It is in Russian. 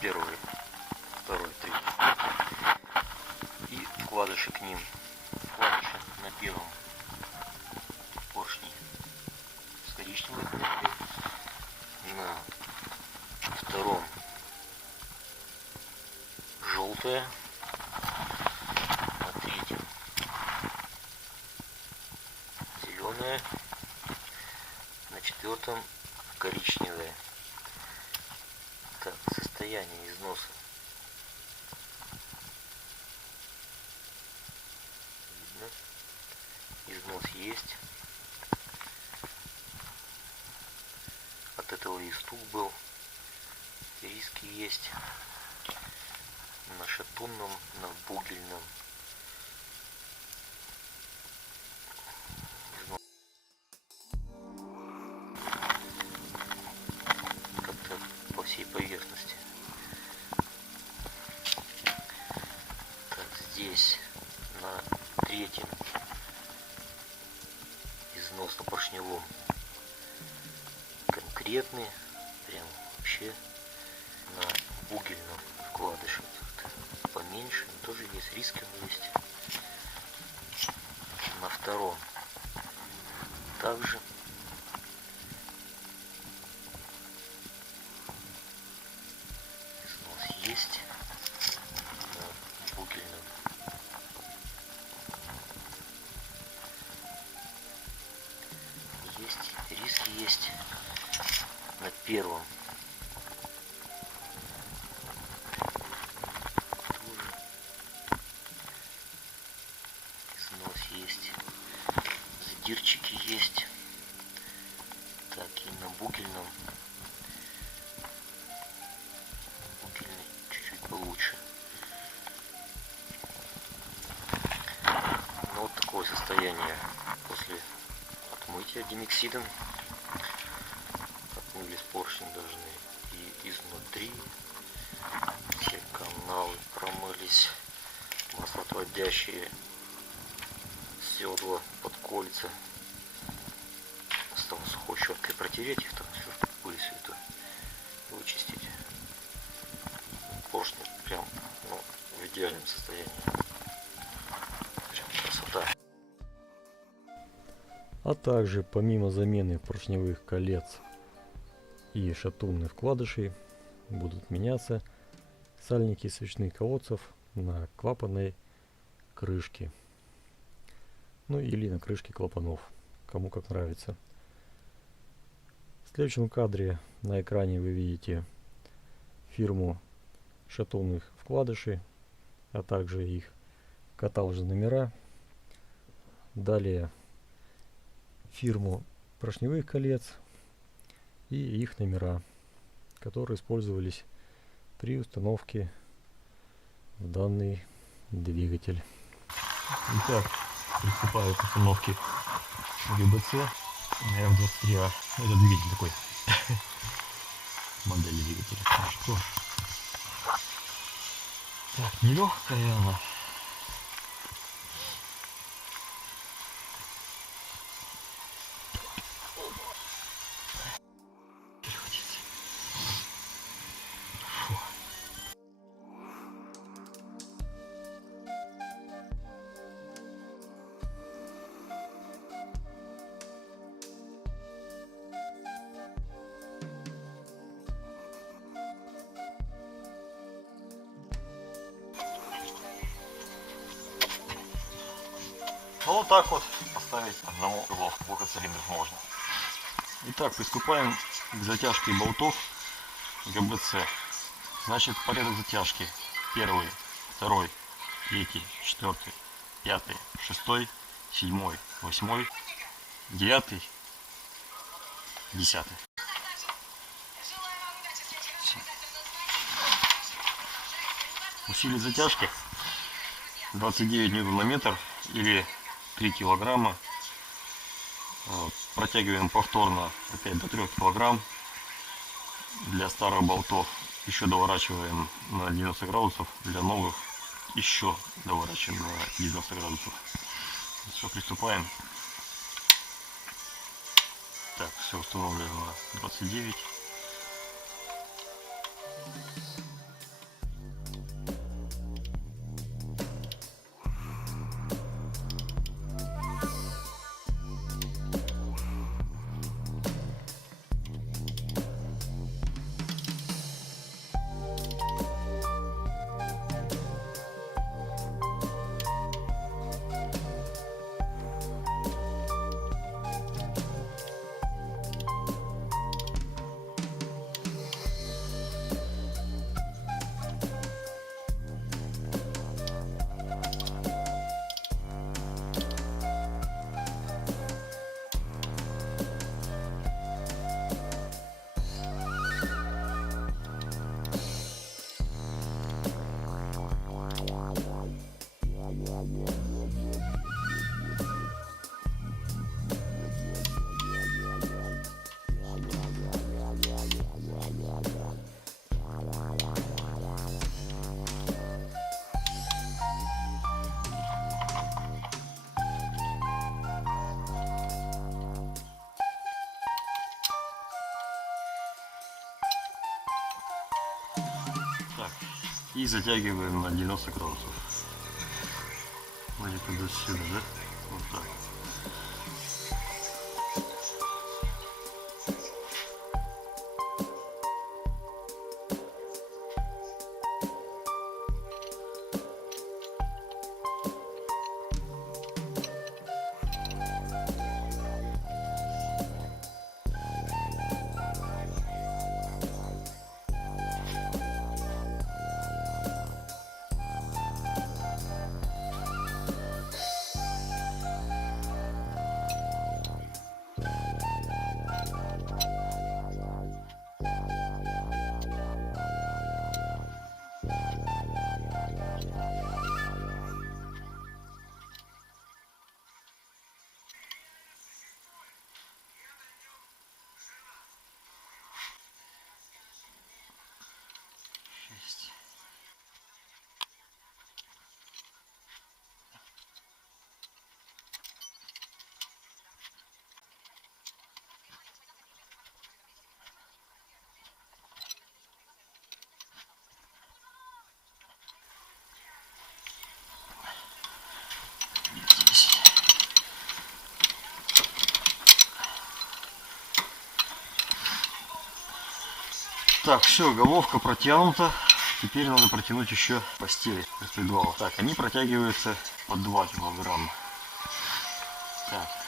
Первый, второй, третий. И вкладыши к ним. Вкладыши на первом поршне с коричневой кнопкой, на втором желтая, на третьем зеленая, на четвертом коричневая. Так, состояние износа. Видно. Износ есть. От этого и стук был. Риски есть. На шатунном, на бугельном. Как-то по всей поверхности. Так, здесь на третьем износ на поршневом конкретный, прям вообще. На бугельном вкладыше поменьше, но тоже есть, риски есть. На втором также. Износ есть. На бугельном есть, риски есть. На первом есть, задирчики есть. Так, и на бугельном бугельный чуть-чуть получше. Ну, вот такое состояние после отмытия демиксидом. Отмылись поршни должны и изнутри. Все каналы промылись, маслоотводящие седла под кольца. Осталось сухой щеткой протереть их, там все, пыль всю эту вычистить. Поршни прям, ну, в идеальном состоянии. Прям красота. А также помимо замены поршневых колец и шатунных вкладышей будут меняться сальники свечных колодцев на клапанной крышке. Ну или на крышке клапанов, кому как нравится. В следующем кадре на экране вы видите фирму шатунных вкладышей, а также их каталжные номера. Далее фирму поршневых колец и их номера, которые использовались при установке в данный двигатель. Итак, приступаю к установке ГБЦ F23A. Это двигатель такой, модель двигателя. Ну что ж, так, нелегкая она. Ну вот так вот поставить одному головку, сколько цилиндров можно. Итак, приступаем к затяжке болтов ГБЦ. Значит, порядок затяжки: первый, второй, третий, четвертый, пятый, шестой, седьмой, восьмой, девятый, десятый. Усилие затяжки 29 ньютон на метр или 3 килограмма. Протягиваем повторно опять до 3 килограмм. Для старых болтов еще доворачиваем на 90 градусов, для новых еще доворачиваем на 90 градусов. Все, приступаем. Так, все установлено на 29. И затягиваем на 90 градусов. Где-то до сюда, да? Вот так. Так, все, головка протянута. Теперь надо протянуть еще постели распредвала. Так, они протягиваются по 2 килограмма. Так.